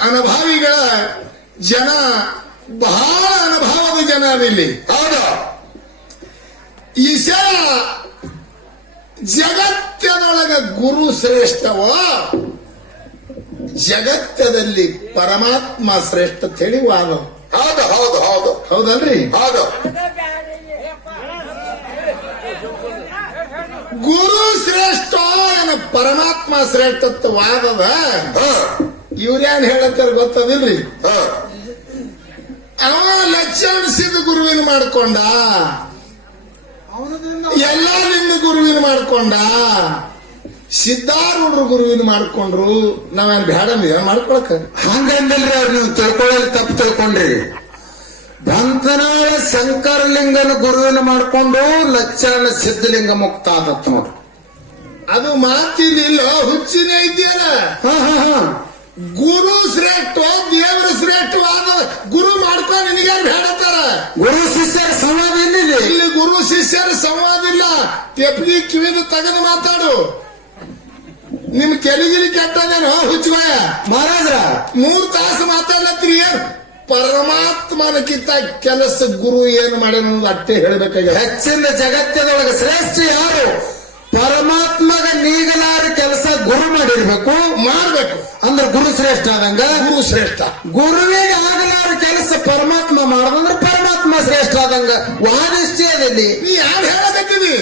ಅನುಭಾವಿಗಳ ಜನ ಬಹಳ ಅನುಭವದ ಜನ ಅದಿಲ್ಲಿ. ಹೌದು. ಈಶಾ ಜಗತ್ತಿನೊಳಗ ಗುರು ಶ್ರೇಷ್ಠವ ಜಗತ್ತದಲ್ಲಿ ಪರಮಾತ್ಮ ಶ್ರೇಷ್ಠ ತಿಳಿವಾದ ಹೌದು ಹೌದು ಹೌದು. ಹೌದಲ್ರಿ? ಹೌದು. ಗುರು ಶ್ರೇಷ್ಠ ಏನ ಪರಮಾತ್ಮ ಶ್ರೇಷ್ಠತ್ವವಾದದ? ಇವ್ರೇನ್ ಹೇಳತ್ತಾರ ಗೊತ್ತದಿಲ್ರಿ? ಅವ ಲಕ್ಷಣಿಸಿದ ಗುರುವಿನ ಮಾಡ್ಕೊಂಡ. ಎಲ್ಲ ನಿನ್ನ ಗುರುವಿನ ಮಾಡ್ಕೊಂಡ. ಸಿದ್ಧಾರೂಢರು ಗುರುವಿನ ಮಾಡ್ಕೊಂಡ್ರು. ನಾವೇನ್ ಬೇಡ ಏನ್ ಮಾಡ್ಕೊಳಕ? ಹಂಗಂದಲ್ರಿ ಅವ್ರು ನೀವು ತಿಳ್ಕೊಳ್ಳಿ ತಪ್ಪು ತಿಳ್ಕೊಂಡ್ರಿ. ಬಂತನಾಳ ಶಂಕರಲಿಂಗನ ಗುರುವಿನ ಮಾಡ್ಕೊಂಡು ಲಕ್ಷಣ ಸಿದ್ಧಲಿಂಗ ಮುಕ್ತ ಆದತ್ ನೋಡ್ರಿ. ಅದು ಮಾತಿನಿಲ್ಲ ಹುಚ್ಚಿನ ಇದೆಯಲ್ಲ? ಹ ಹ ಹಾ. ಗುರು ಶ್ರೇಷ್ಠ ದೇವರ ಶ್ರೇಷ್ಠವಾದ ಗುರು ಮಾಡ್ಕೊ ನಿನಗ್ಯಾರು ಹೇಳತ್ತಾರ. ಗುರು ಶಿಷ್ಯರ ಸಂವಾದ ಎಲ್ಲಿದೆ? ಇಲ್ಲಿ ಗುರು ಶಿಷ್ಯರ ಸಂವಾದ ಇಲ್ಲ. ತೆಪ್ಲಿ ಕಿವಿದು ತೆಗೆದು ಮಾತಾಡು. ನಿಮ್ ಕೆಲಿಗಿಲಿ ನಾನು ಹುಚ್ಚುಗಾಯ ಮಹಾರಾಜ ಮೂರ್ ತಾಸು ಮಾತಾಡ್ಲತ್ತೀರಿ ಏನ್ ಪರಮಾತ್ಮನಕ್ಕಿಂತ ಕೆಲಸ ಗುರು ಏನು ಮಾಡ್ಯಾನ ಅಟ್ಟೆ ಹೇಳ್ಬೇಕಾಗ್ಯದ. ಹೆಚ್ಚಿನ ಜಗತ್ತಿನೊಳಗೆ ಶ್ರೇಷ್ಠ ಯಾರು? ಪರಮಾತ್ಮಗ ನೀಗಲಾರ ಕೆಲಸ ಗುರು ಮಾಡಿರ್ಬೇಕು. ಮಾಡ್ಬೇಕು. ಅಂದ್ರೆ ಗುರು ಶ್ರೇಷ್ಠ ಆದಂಗ? ಗುರು ಶ್ರೇಷ್ಠ. ಗುರುವಿಗೆ ಆಗಲಾರ ಕೆಲಸ ಪರಮಾತ್ಮ ಮಾಡದಂದ್ರೆ ಪರಮಾತ್ಮ ಶ್ರೇಷ್ಠ ಆದಂಗ. ವಾನಿಶ್ಚಯದಲ್ಲಿ ನೀ ಯಾರು ಹೇಳಕತ್ತೀವಿ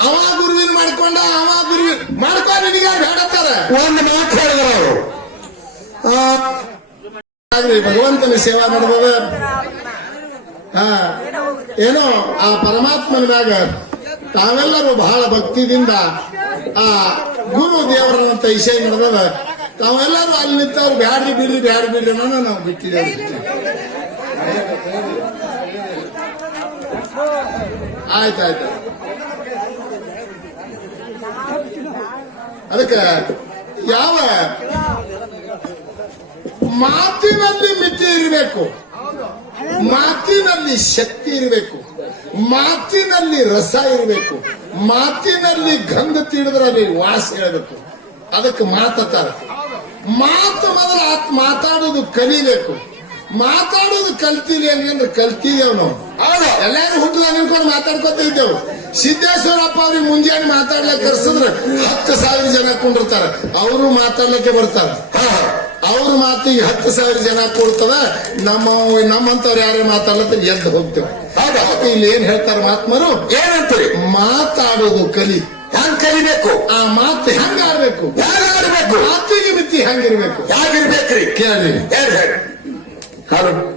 ಅವ ಗುರುವಿನ ಮಾಡ್ಕೊಂಡ ಅವ ಗುರುವಿನ ಮಾಡ್ಕೊ ನಿನಗ್ಯಾರು ಹೇಳತ್ತಾರ? ಒಂದು ಮಾತು ಹೇಳಿದ್ರು ಅವರು. ಆಗ್ರಿ ಭಗವಂತನ ಸೇವಾ ಮಾಡ್ಬೋದು? ಹಾ. ಏನೋ ಆ ಪರಮಾತ್ಮನ ಮ್ಯಾಗ ತಾವೆಲ್ಲರೂ ಬಹಳ ಭಕ್ತಿದಿಂದ, ಆ, ಗುರು ದೇವರನ್ನಂತ ವಿಷಯ ನಡೆದಾಗ ತಾವೆಲ್ಲರೂ ಅಲ್ಲಿ ನಿಂತವ್ರು, ಬ್ಯಾಡ್ರಿ, ಬಿಡ್ರಿ ಬ್ಯಾಡ್ರಿ, ಬಿಡ್ರಿ ಅನ್ನೋ ನಾವು ಬಿಟ್ಟಿದ್ದೇವೆ ಆಯ್ತಾಯ್ತು ಅದಕ್ಕೆ ಯಾವ ಮಾತಿನಲ್ಲಿ ಮಿತಿ ಇರಬೇಕು, ಮಾತಿನಲ್ಲಿ ಶಕ್ತಿ ಇರಬೇಕು. ಮಾತಿನಲ್ಲಿ ರಸ ಇರಬೇಕು. ಮಾತಿನಲ್ಲಿ ಗಂಧ ತಿಳಿದ್ರಲ್ಲಿ ವಾಸ ಹೇಳಬೇಕು ಅದಕ್ಕೆ ಮಾತಾರ ಮಾತು ಮೊದಲು ಆತ್ ಮಾತಾಡೋದು ಕಲಿಬೇಕು. ಮಾತಾಡೋದು ಕಲ್ತೀರಿ ಅಂದ್ರೆ ಕಲ್ತಿದ್ದೇವ್ ನಾವು ಎಲ್ಲಾರು ಹುಟ್ಟಲ ನಿಂತ್ಕೊಂಡು ಮಾತಾಡ್ಕೊತ ಇದ್ದೇವು. ಸಿದ್ದೇಶ್ವರಪ್ಪ ಅವ್ರಿಗೆ ಮುಂಜಾನೆ ಮಾತಾಡ್ಲಿಕ್ಕೆ ಕರ್ಸಿದ್ರೆ ಹತ್ತು ಸಾವಿರ ಜನ ಕುಂಡಿರ್ತಾರ. ಅವರು ಮಾತಾಡ್ಲಿಕ್ಕೆ ಬರ್ತಾರ. ಅವ್ರ ಮಾತಿಗೆ ಹತ್ತು ಸಾವಿರ ಜನ ಕೊಡ್ತದ ನಮ್ಮ ನಮ್ಮಂತವ್ರು ಯಾರೇ ಮಾತಾಡ್ಲತ್ತ ಎದ್ದು ಹೋಗ್ತೇವೆ. ಇಲ್ಲಿ ಏನ್ ಹೇಳ್ತಾರ ಮಹಾತ್ಮರು? ಏನಂತೀರಿ? ಮಾತಾಡೋದು ಕಲಿ. ಹೆಂಗ್ ಕಲಿಬೇಕು. ಆ ಮಾತು ಹೆಂಗ ಆಡ್ಬೇಕು? ಆಡ್ಬೇಕು? ಮಾತಿಗೆ ಮಿತಿ ಹೆಂಗಿರ್ಬೇಕು? ಹೇಗಿರ್ಬೇಕ್ರಿ ಕೇಳಿ. ಹೇಳಿ ಹೇಳಿ ಹೌದು